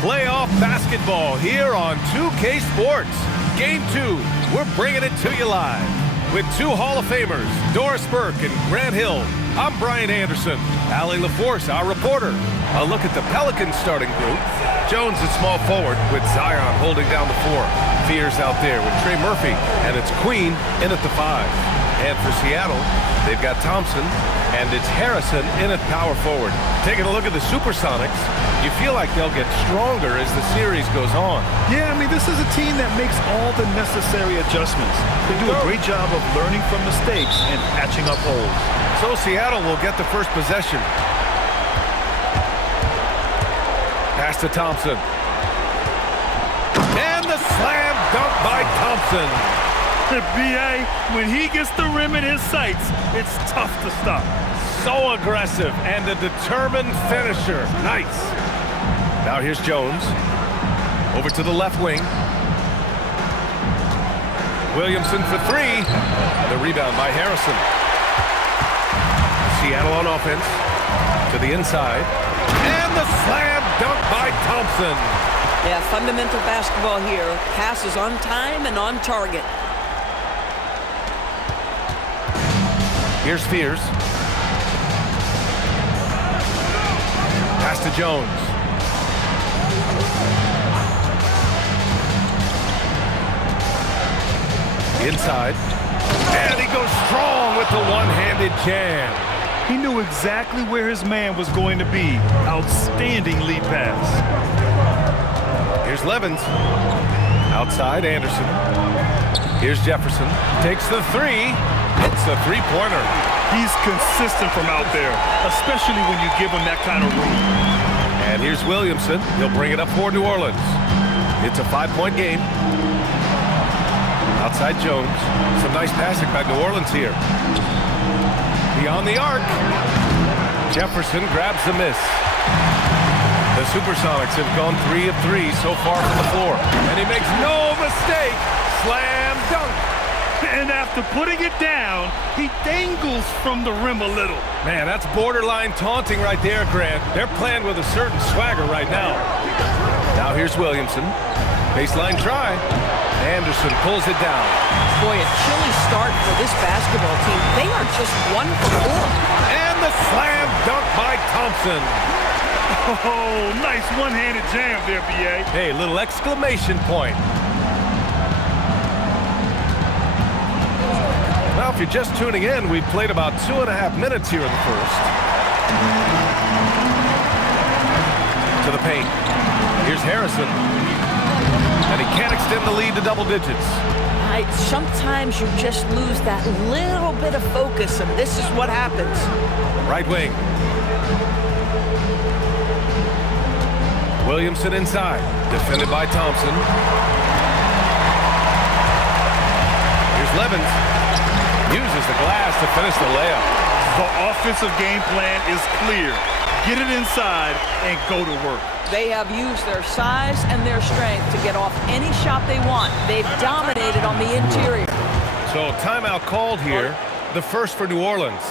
playoff basketball here on 2K Sports. Game 2, we're bringing it to you live with two Hall of Famers, Doris Burke and Grant Hill. I'm Brian Anderson. Allie LaForce, our reporter. A look at the Pelicans starting group. Jones at small forward with Zion holding down the 4. Fears out there with Trey Murphy, and it's Queen in at the 5. And for Seattle, they've got Thompson, and it's Harrison in at power forward. Taking a look at the Supersonics, you feel like they'll get stronger as the series goes on. Yeah, I mean, this is a team that makes all the necessary adjustments. They do a great job of learning from mistakes and patching up holes. So Seattle will get the first possession. Pass to Thompson. And the slam dunk by Thompson. B.A., when he gets the rim in his sights, it's tough to stop. So aggressive and a determined finisher. Nice. Now here's Jones. Over to the left wing. Williamson for 3. The rebound by Harrison. Seattle on offense. To the inside. And the slam dunk by Thompson. Yeah, fundamental basketball here. Passes on time and on target. Here's Fears. Pass to Jones. Inside. And he goes strong with the one-handed jam. He knew exactly where his man was going to be. Outstanding lead pass. Here's Levins. Outside, Anderson. Here's Jefferson. Takes the 3. It's a three-pointer. He's consistent from out there, especially when you give him that kind of room. And here's Williamson. He'll bring it up for New Orleans. It's a 5-point game. Outside Jones. Some nice passing by New Orleans here. Beyond the arc. Jefferson grabs the miss. The Supersonics have gone 3 of 3 so far from the floor. And he makes no mistake. Slam dunk. And after putting it down, he dangles from the rim a little. Man, that's borderline taunting right there, Grant. They're playing with a certain swagger right now. Now here's Williamson. Baseline try. Anderson pulls it down. Boy, a chilly start for this basketball team. They are just 1 for 4. And the slam dunk by Thompson. Oh, nice one-handed jam there, B.A. Hey, little exclamation point. Well, if you're just tuning in, we've played about 2.5 minutes here in the first. To the paint. Here's Harrison. And he can't extend the lead to double digits. Sometimes you just lose that little bit of focus, and this is what happens. Right wing. Williamson inside. Defended by Thompson. Here's Levins. Uses the glass to finish the layup. The offensive game plan is clear. Get it inside and go to work. They have used their size and their strength to get off any shot they want. They've dominated on the interior. So timeout called here, the first for New Orleans.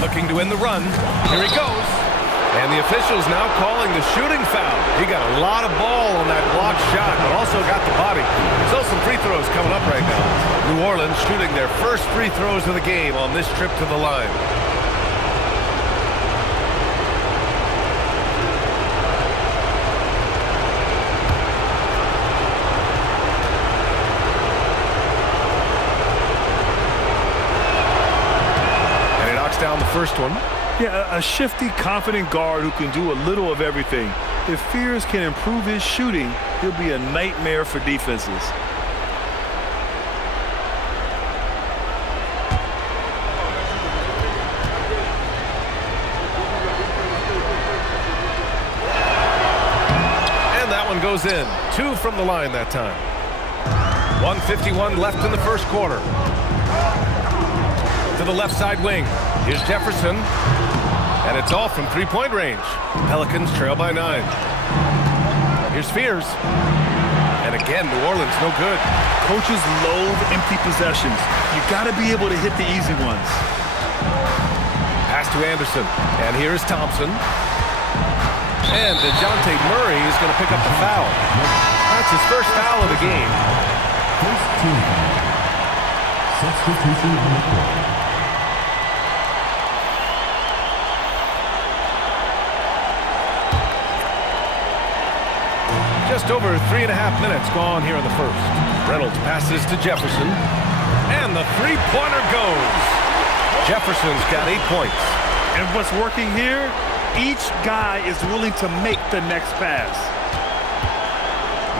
Looking to end the run. Here he goes. And the official's now calling the shooting foul. He got a lot of ball on that blocked shot, but also got the body. So some free throws coming up right now. New Orleans shooting their first free throws of the game on this trip to the line. Down the first one. Yeah, a shifty, confident guard who can do a little of everything. If Fears can improve his shooting, he'll be a nightmare for defenses. one goes in. 2 from the line that time. 1:51 left in the first quarter. To the left side wing. Here's Jefferson. And it's all from three-point range. Pelicans trail by 9. Here's Spears. And again, New Orleans no good. Coaches loathe empty possessions. You got to be able to hit the easy ones. Pass to Anderson. And here is Thompson. And DeJounte Murray is going to pick up the foul. That's his first foul of the game. First team. Substitution on the court. Just over 3.5 minutes gone here in the first. Reynolds passes to Jefferson. And the three-pointer goes. Jefferson's got 8 points. And what's working here? Each guy is willing to make the next pass.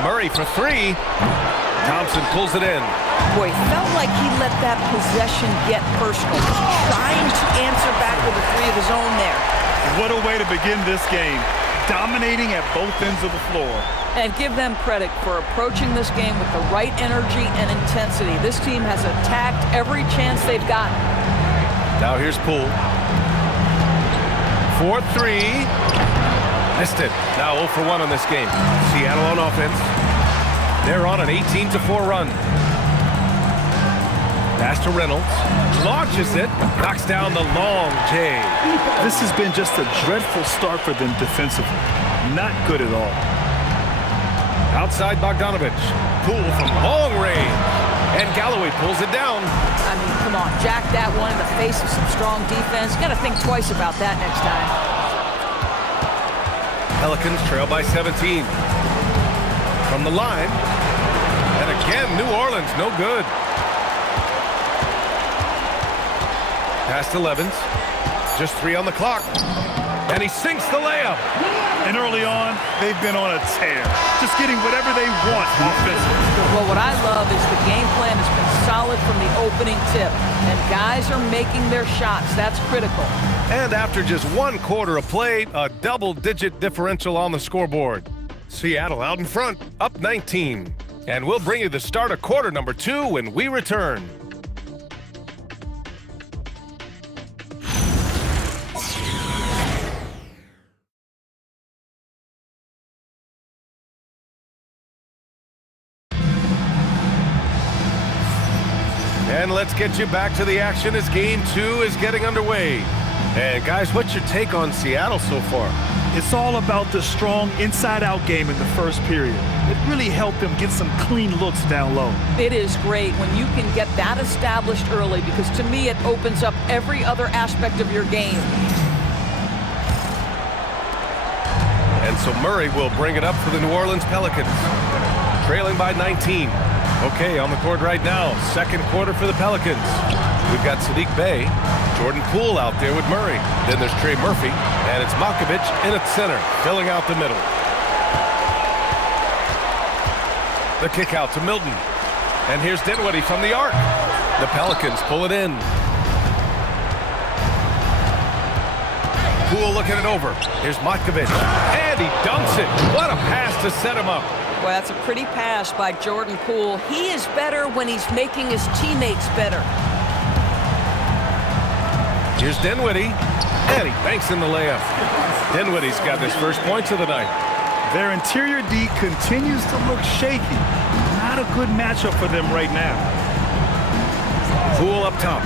Murray for 3. Thompson pulls it in. Boy, felt like he let that possession get personal. Trying to answer back with a 3 of his own there. What a way to begin this game. Dominating at both ends of the floor. And give them credit for approaching this game with the right energy and intensity. This team has attacked every chance they've gotten. Now here's Poole. 4-3. Missed it. Now 0 for 1 on this game. Seattle on offense. They're on an 18-4 run. Pass to Reynolds. Launches it. Knocks down the long J. This has been just a dreadful start for them defensively. Not good at all. Outside Bogdanovich. Poole from long range. And Galloway pulls it down. I mean, come on. Jack that one in the face of some strong defense. Got to think twice about that next time. Pelicans trail by 17. From the line. And again, New Orleans no good. Pass to Levins. Just 3 on the clock. And he sinks the layup. And early on, they've been on a tear. Just getting whatever they want offensively. Well, what I love is the game plan has been solid from the opening tip. And guys are making their shots. That's critical. And after just 1 quarter of play, a double-digit differential on the scoreboard. Seattle out in front, up 19. And we'll bring you the start of quarter number 2 when we return. And let's get you back to the action as game 2 is getting underway. And guys, what's your take on Seattle so far? It's all about the strong inside-out game in the first period. It really helped them get some clean looks down low. It is great when you can get that established early because to me it opens up every other aspect of your game. And so Murray will bring it up for the New Orleans Pelicans. Trailing by 19. Okay, on the court right now, second quarter for the Pelicans. We've got Saddiq Bey, Jordan Poole out there with Murray. Then there's Trey Murphy, and it's Malkovich in at center, filling out the middle. The kick out to Milton. And here's Dinwiddie from the arc. The Pelicans pull it in. Poole looking it over. Here's Malkovich, and he dunks it. What a pass to set him up. Well, that's a pretty pass by Jordan Poole. He is better when he's making his teammates better. Here's Dinwiddie, and he banks in the layup. Dinwiddie's got his first points of the night. Their interior D continues to look shaky. Not a good matchup for them right now. Poole up top.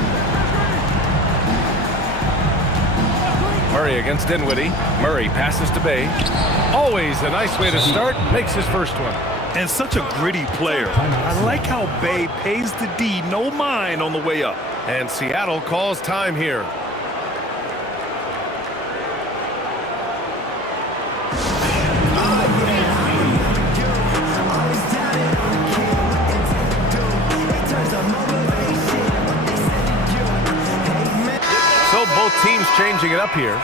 Murray against Dinwiddie. Murray passes to Bey. Always a nice way to start. Makes his first one. And such a gritty player. I like how Bey pays the D no mind on the way up. And Seattle calls time here. So both teams changing it up here.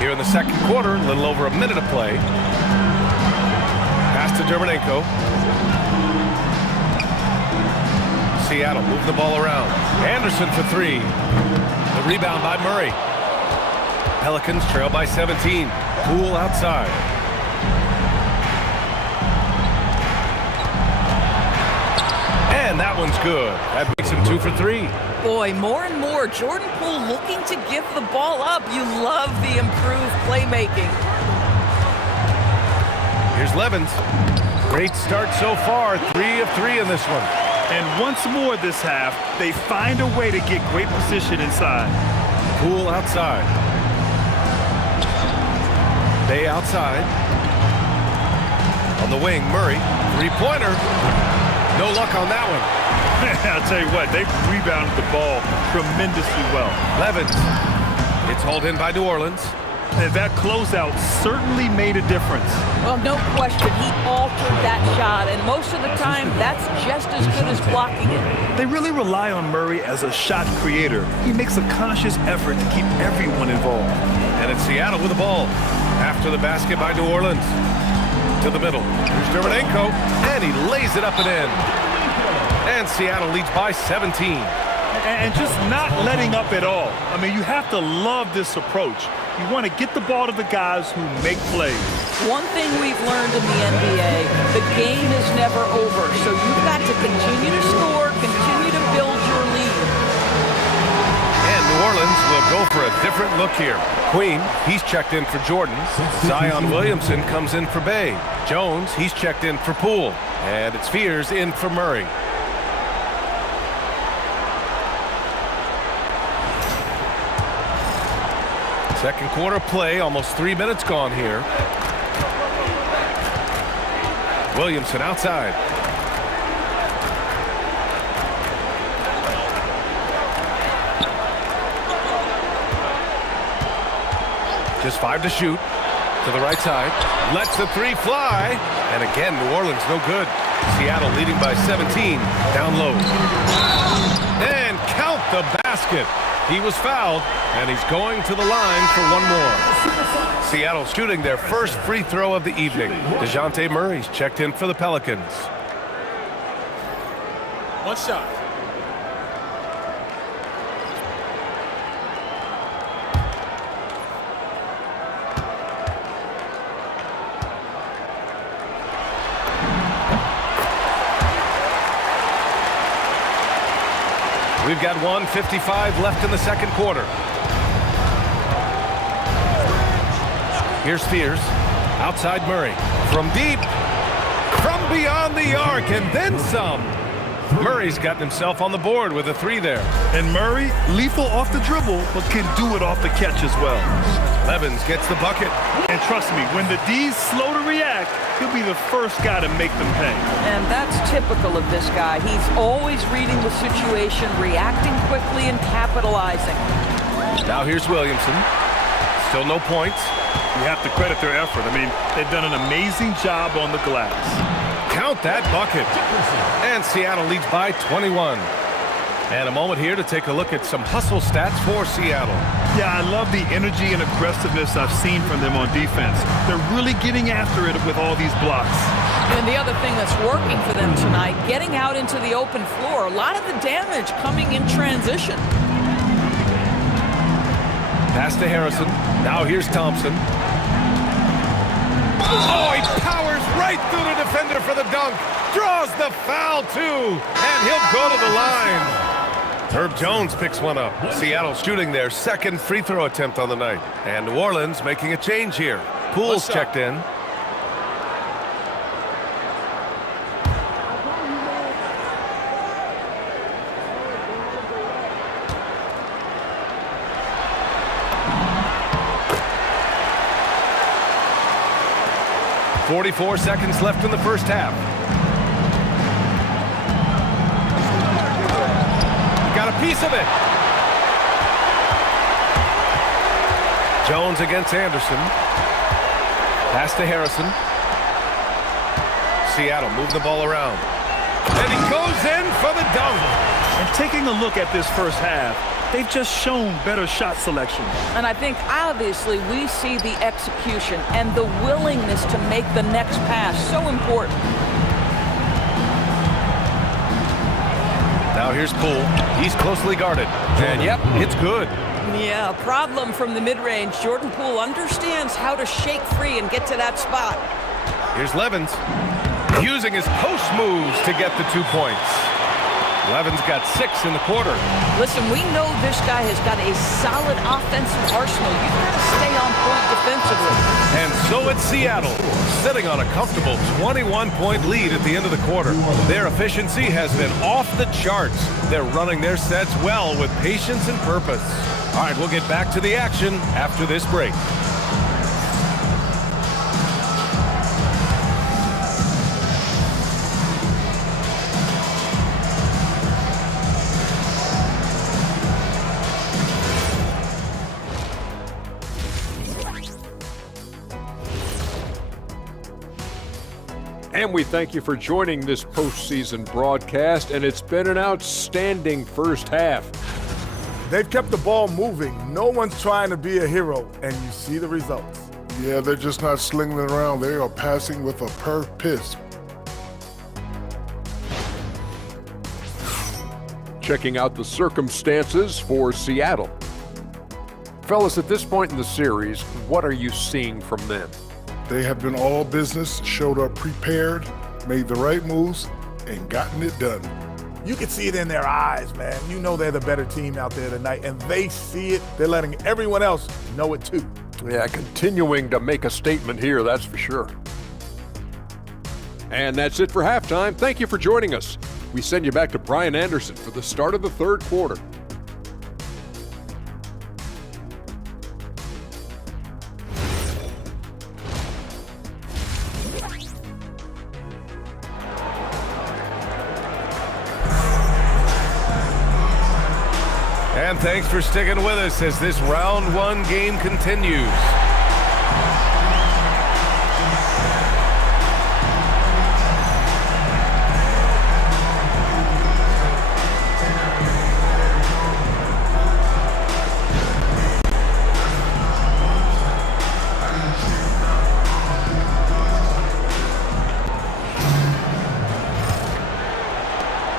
Here in the second quarter, a little over a minute of play. to Dermonenko. Seattle move the ball around. Anderson for three. The rebound by Murray. Pelicans trail by 17. Poole outside. And that one's good. That makes him 2 for 3. Boy, more and more, Jordan Poole looking to give the ball up. You love the improved playmaking. Here's Levins. Great start so far. 3 of 3 in this one. And once more this half, they find a way to get great position inside. Poole outside. Bay outside. On the wing, Murray. Three-pointer. No luck on that one. I'll tell you what, they've rebounded the ball tremendously well. Levins. It's hauled in by New Orleans. And that closeout certainly made a difference. Well, no question, he altered that shot, and most of the time, that's just as good as blocking it. They really rely on Murray as a shot creator. He makes a conscious effort to keep everyone involved. And it's Seattle with the ball. After the basket by New Orleans. To the middle. Here's Dermonenko, and he lays it up and in. And Seattle leads by 17. And just not letting up at all. I mean, you have to love this approach. You want to get the ball to the guys who make plays. One thing we've learned in the NBA, the game is never over. So you've got to continue to score, continue to build your lead. And New Orleans will go for a different look here. Queen, he's checked in for Jordan. Zion Williamson comes in for Bay. Jones, he's checked in for Poole. And it's Fears in for Murray. Second quarter play, almost 3 minutes gone here. Williamson outside. Just 5 to shoot. To the right side. Lets the three fly. And again, New Orleans no good. Seattle leading by 17. Down low. And count the basket. He was fouled, and he's going to the line for one more. Seattle shooting their first free throw of the evening. DeJounte Murray's checked in for the Pelicans. One shot. We've got 1:55 left in the second quarter. Here's Fears. Outside Murray. From deep. From beyond the arc and then some. Murray's gotten himself on the board with a 3 there. And Murray, lethal off the dribble, but can do it off the catch as well. Levins gets the bucket. And trust me, when the D's slow to react, he'll be the first guy to make them pay. And that's typical of this guy. He's always reading the situation, reacting quickly, and capitalizing. Now here's Williamson. Still no points. You have to credit their effort. I mean, they've done an amazing job on the glass. Count that bucket. And Seattle leads by 21. And a moment here to take a look at some hustle stats for Seattle. Yeah, I love the energy and aggressiveness I've seen from them on defense. They're really getting after it with all these blocks. And the other thing that's working for them tonight, getting out into the open floor. A lot of the damage coming in transition. Pass to Harrison. Now here's Thompson. Oh, he powers right through the defender for the dunk. Draws the foul, too. And he'll go to the line. Herb Jones picks one up. Seattle shooting their second free throw attempt on the night. And New Orleans making a change here. Poole's checked in. .44 seconds left in the first half. Got a piece of it. Jones against Anderson. Pass to Harrison. Seattle move the ball around. And he goes in for the dunk. And taking a look at this first half, They've just shown better shot selection. And I think obviously we see the execution and the willingness to make the next pass so important. Now here's Poole. He's closely guarded. And yep, it's good. Yeah, a problem from the mid-range. Jordan Poole understands how to shake free and get to that spot. Here's Levins, using his post moves to get the 2 points. Levins got 6 in the quarter. Listen, we know this guy has got a solid offensive arsenal. You've got to stay on point defensively. And so it's Seattle, sitting on a comfortable 21-point lead at the end of the quarter. Their efficiency has been off the charts. They're running their sets well with patience and purpose. All right, we'll get back to the action after this break. And we thank you for joining this postseason broadcast, and it's been an outstanding first half. They've kept the ball moving. No one's trying to be a hero, and you see the results. Yeah, they're just not slinging it around. They are passing with a purpose. Checking out the circumstances for Seattle. Fellas, at this point in the series, what are you seeing from them? They have been all business, showed up prepared, made the right moves, and gotten it done. You can see it in their eyes, man. You know they're the better team out there tonight, and they see it. They're letting everyone else know it too. Yeah, continuing to make a statement here, that's for sure. And that's it for halftime. Thank you for joining us. We send you back to Brian Anderson for the start of the third quarter. And thanks for sticking with us as this round one game continues.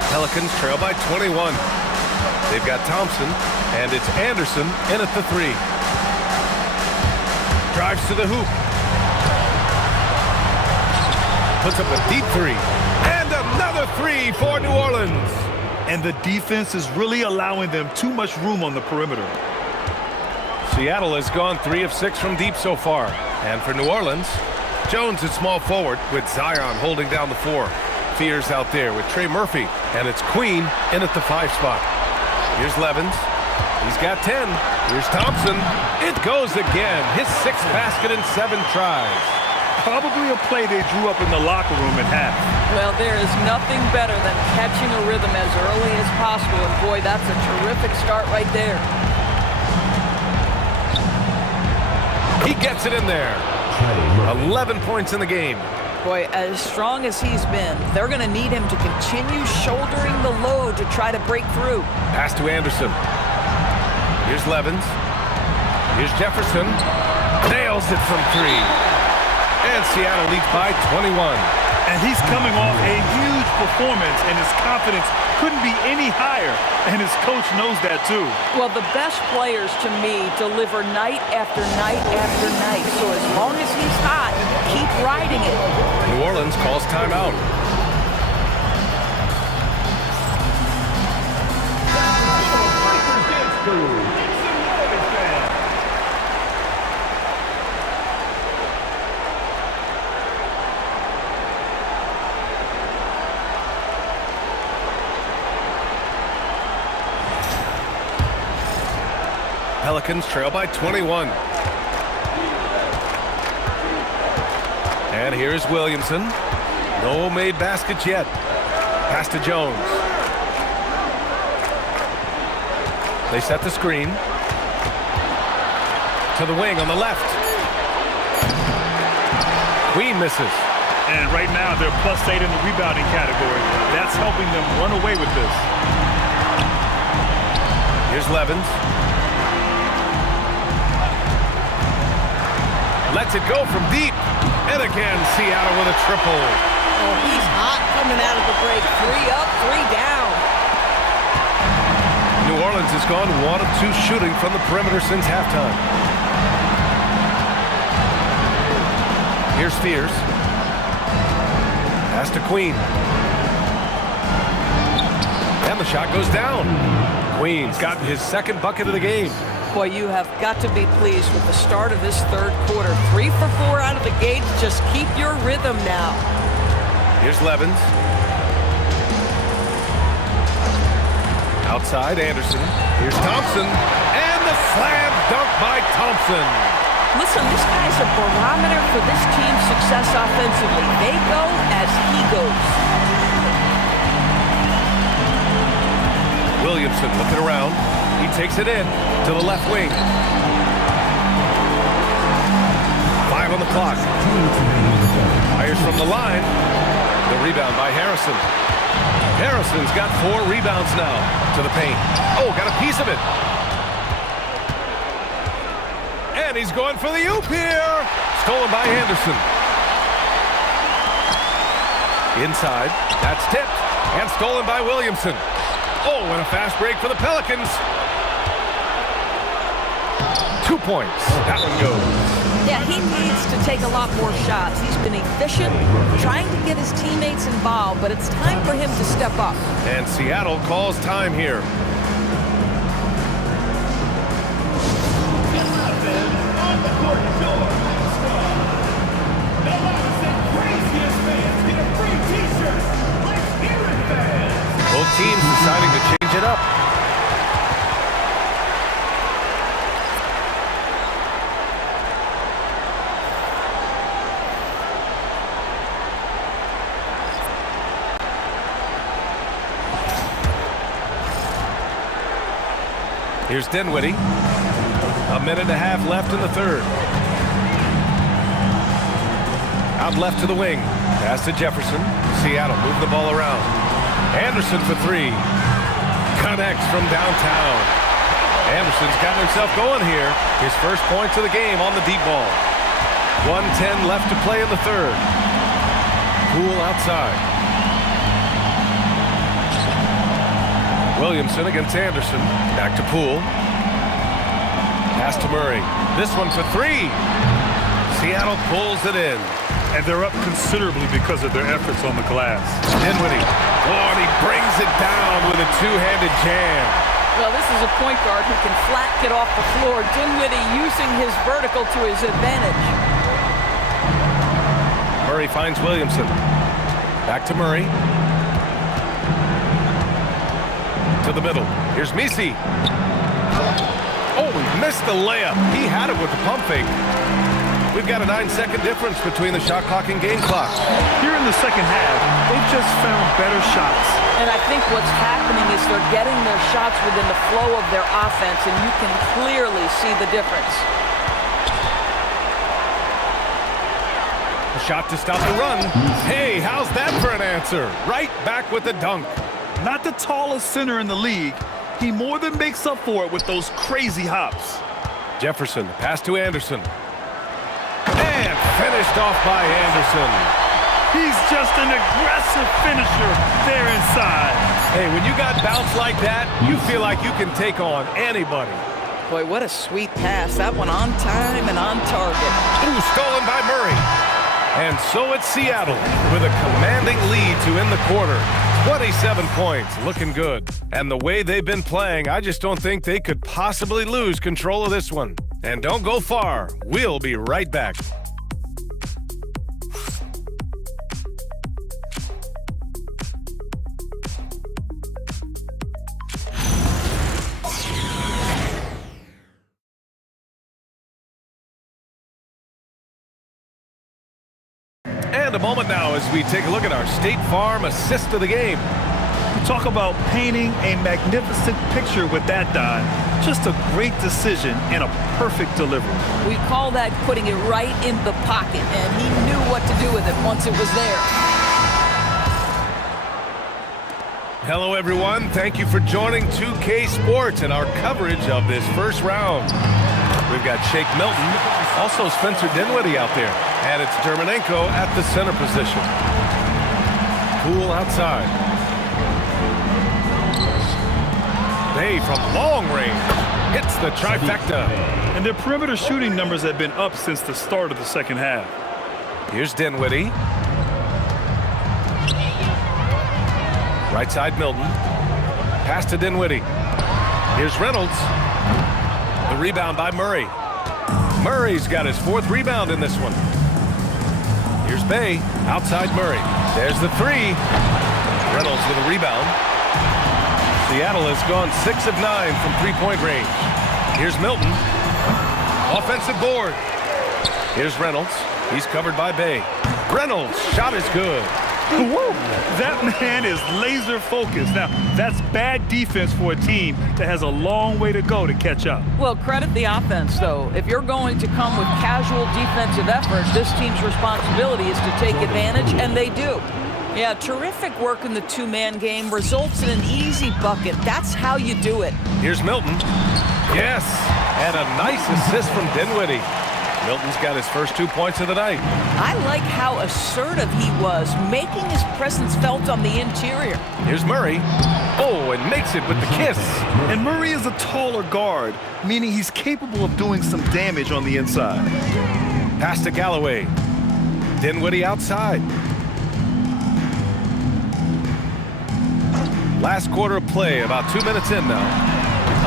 Pelicans trail by 21. They've got Thompson, and it's Anderson in at the 3. Drives to the hoop. Puts up a deep 3. And another 3 for New Orleans. And the defense is really allowing them too much room on the perimeter. Seattle has gone 3 of 6 from deep so far. And for New Orleans, Jones at small forward with Zion holding down the 4. Fears out there with Trey Murphy, and it's Queen in at the 5 spot. Here's Levins. He's got 10. Here's Thompson. It goes again. His 6th basket in 7 tries. Probably a play they drew up in the locker room at half. Well, there is nothing better than catching a rhythm as early as possible. And boy, that's a terrific start right there. He gets it in there. 11 points in the game. Boy, as strong as he's been, they're going to need him to continue shouldering the load to try to break through. Pass to Anderson. Here's Levins. Here's Jefferson. Nails it from 3. And Seattle leads by 21. And he's coming off a huge performance, and his confidence couldn't be any higher. And his coach knows that too. Well, the best players to me deliver night after night after night. So as long as he's hot, keep riding it. New Orleans calls timeout. Pelicans trail by 21. And here's Williamson. No made baskets yet. Pass to Jones. They set the screen. To the wing on the left. Queen misses. And right now they're +8 in the rebounding category. That's helping them run away with this. Here's Levins. Lets it go from deep. And again, Seattle with a triple. Oh, he's hot coming out of the break. 3 up, 3 down. New Orleans has gone 1 of 2 shooting from the perimeter since halftime. Here's Spears. Pass to Queen. And the shot goes down. Queen's gotten his second bucket of the game. Boy, you have got to be pleased with the start of this third quarter. 3 for 4 out of the gate. Just keep your rhythm now. Here's Levins. Outside, Anderson. Here's Thompson. And the slam dunk by Thompson. Listen, this guy's a barometer for this team's success offensively. They go as he goes. Williamson looking around. He takes it in to the left wing. 5 on the clock. Fires from the line. The rebound by Harrison. Harrison's got 4 rebounds now to the paint. Oh, got a piece of it. And he's going for the oop here. Stolen by Anderson. Inside. That's tipped. And stolen by Williamson. Oh, and a fast break for the Pelicans. 2 points. That one goes. Yeah, he needs to take a lot more shots. He's been efficient, trying to get his teammates involved, but it's time for him to step up. And Seattle calls time here. Both teams deciding to change it up. Here's Dinwiddie. 1.5 minutes left in the third. Out left to the wing. Pass to Jefferson. Seattle move the ball around. Anderson for 3. Connects from downtown. Anderson's got himself going here. His first points of the game on the deep ball. 1:10 left to play in the third. Poole outside. Williamson against Anderson. Back to Poole. Pass to Murray. This one for 3. Seattle pulls it in. And they're up considerably because of their efforts on the glass. Dinwiddie. Oh, and he brings it down with a two-handed jam. Well, this is a point guard who can flat get off the floor. Dinwiddie using his vertical to his advantage. Murray finds Williamson. Back to Murray. To the middle. Here's Misi. Oh, he missed the layup. He had it with the pump fake. We've got a 9-second difference between the shot clock and game clock. Here in the second half, they've just found better shots. And I think what's happening is they're getting their shots within the flow of their offense, and you can clearly see the difference. A shot to stop the run. Hey, how's that for an answer? Right back with the dunk. Not the tallest center in the league. He more than makes up for it with those crazy hops. Jefferson, pass to Anderson. And finished off by Anderson. He's just an aggressive finisher there inside. Hey, when you got bounce like that, you feel like you can take on anybody. Boy, what a sweet pass. That one on time and on target. Ooh, stolen by Murray. And so it's Seattle with a commanding lead to end the quarter. 27 points, looking good. And the way they've been playing, I just don't think they could possibly lose control of this one. And don't go far. We'll be right back. And a moment now as we take a look at our State Farm assist of the game. Talk about painting a magnificent picture with that dime. Just a great decision and a perfect delivery. We call that putting it right in the pocket, and he knew what to do with it once it was there. Hello, everyone. Thank you for joining 2K Sports and our coverage of this first round. We've got Shake Milton, also Spencer Dinwiddie out there, and it's Dermonenko at the center position. Poole outside. Bay from long range hits the trifecta. And their perimeter shooting numbers have been up since the start of the second half. Here's Dinwiddie. Right side Milton. Pass to Dinwiddie. Here's Reynolds. The rebound by Murray. Murray's got his 4th rebound in this one. Here's Bay. Outside Murray. There's the 3. Reynolds with a rebound. Seattle has gone 6 of 9 from three-point range. Here's Milton. Offensive board. Here's Reynolds. He's covered by Bay. Reynolds' shot is good. Whoa, that man is laser focused. Now, that's bad defense for a team that has a long way to go to catch up. Well, credit the offense, though. If you're going to come with casual defensive effort, this team's responsibility is to take advantage, and they do. Yeah, terrific work in the two-man game results in an easy bucket. That's how you do it. Here's Milton. Yes, and a nice assist from Dinwiddie. Milton's got his first 2 points of the night. I like how assertive he was, making his presence felt on the interior. Here's Murray. Oh, and makes it with the kiss. And Murray is a taller guard, meaning he's capable of doing some damage on the inside. Pass to Galloway. Dinwiddie outside. Last quarter of play, about 2 minutes in now.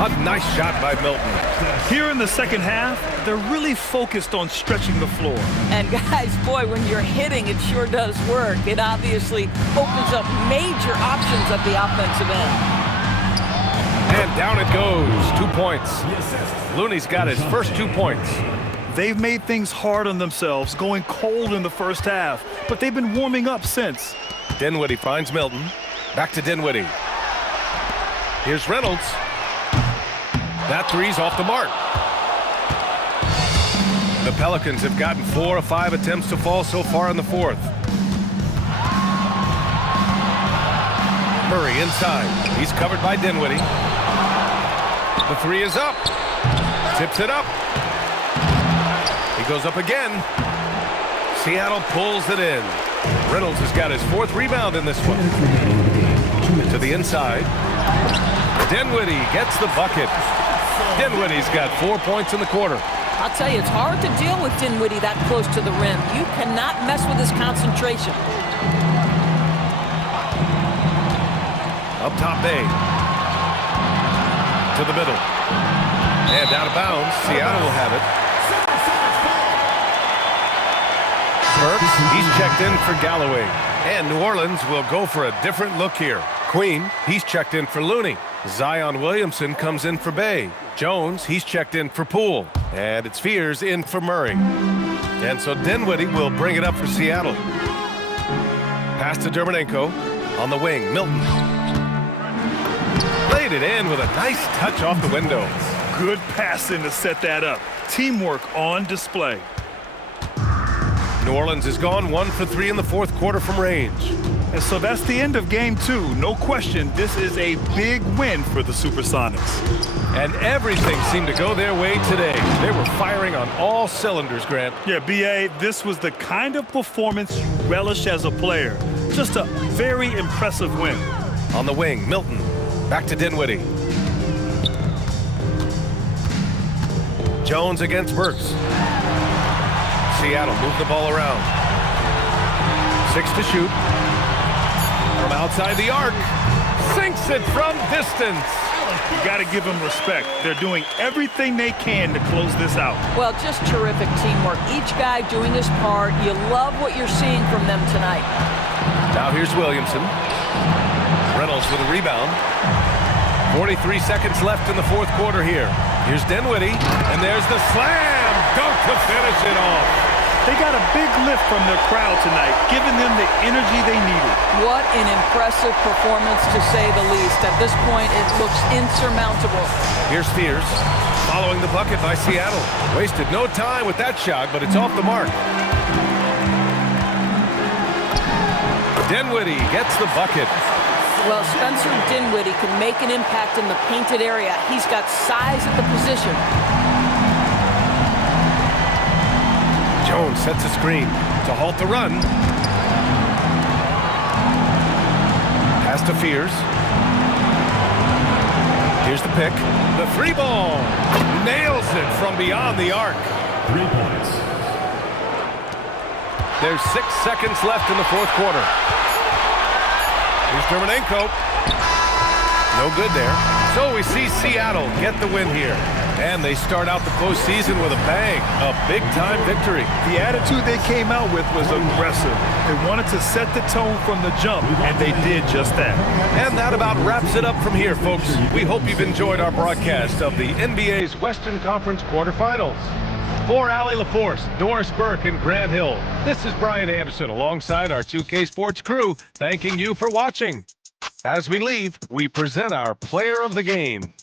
A nice shot by Milton. Here in the second half, they're really focused on stretching the floor. And guys, boy, when you're hitting, it sure does work. It obviously opens up major options at the offensive end. And down it goes. 2 points. Looney's got his first 2 points. They've made things hard on themselves, going cold in the first half, but they've been warming up since. Dinwiddie finds Milton. Back to Dinwiddie. Here's Reynolds. That 3's off the mark. The Pelicans have gotten 4 of 5 attempts to fall so far in the 4th. Murray inside. He's covered by Dinwiddie. The 3 is up. Tips it up. He goes up again. Seattle pulls it in. Reynolds has got his 4th rebound in this one. To the inside. Dinwiddie gets the bucket. Dinwiddie's got 4 points in the quarter. I'll tell you, it's hard to deal with Dinwiddie that close to the rim. You cannot mess with his concentration. Up top Bay. To the middle. And out of bounds. Seattle will have it. Burks, he's checked in for Galloway. And New Orleans will go for a different look here. Queen, he's checked in for Looney. Zion Williamson comes in for Bay. Jones, he's checked in for Poole. And it's Fears in for Murray. And so Dinwiddie will bring it up for Seattle. Pass to Dermonenko. On the wing, Milton. Laid it in with a nice touch off the window. Good passing to set that up. Teamwork on display. New Orleans has gone 1 for 3 in the 4th quarter from range. And so that's the end of game 2. No question, this is a big win for the Supersonics. And everything seemed to go their way today. They were firing on all cylinders, Grant. Yeah, B.A., this was the kind of performance you relish as a player. Just a very impressive win. On the wing, Milton. Back to Dinwiddie. Jones against Burks. Seattle move the ball around. 6 to shoot. From outside the arc. Sinks it from distance. You got to give them respect. They're doing everything they can to close this out. Well, just terrific teamwork. Each guy doing his part. You love what you're seeing from them tonight. Now here's Williamson. Reynolds with a rebound. 43 seconds left in the 4th quarter here. Here's Dinwiddie, and there's the slam dunk to finish it off. They got a big lift from their crowd tonight, giving them the energy they needed. What an impressive performance, to say the least. At this point, it looks insurmountable. Here's Fears, following the bucket by Seattle. Wasted no time with that shot, but it's off the mark. Dinwiddie gets the bucket. Well, Spencer Dinwiddie can make an impact in the painted area. He's got size at the position. Jones sets a screen to halt the run. Pass to Fears. Here's the pick. The three ball. Nails it from beyond the arc. 3 points. There's 6 seconds left in the fourth quarter. Here's Dermonenko. No good there. So we see Seattle get the win here. And they start out the postseason with a bang. A big-time victory. The attitude they came out with was aggressive. They wanted to set the tone from the jump, and they did just that. And that about wraps it up from here, folks. We hope you've enjoyed our broadcast of the NBA's Western Conference quarterfinals. For Allie LaForce, Doris Burke, and Grant Hill, this is Brian Anderson alongside our 2K Sports crew, thanking you for watching. As we leave, we present our player of the game.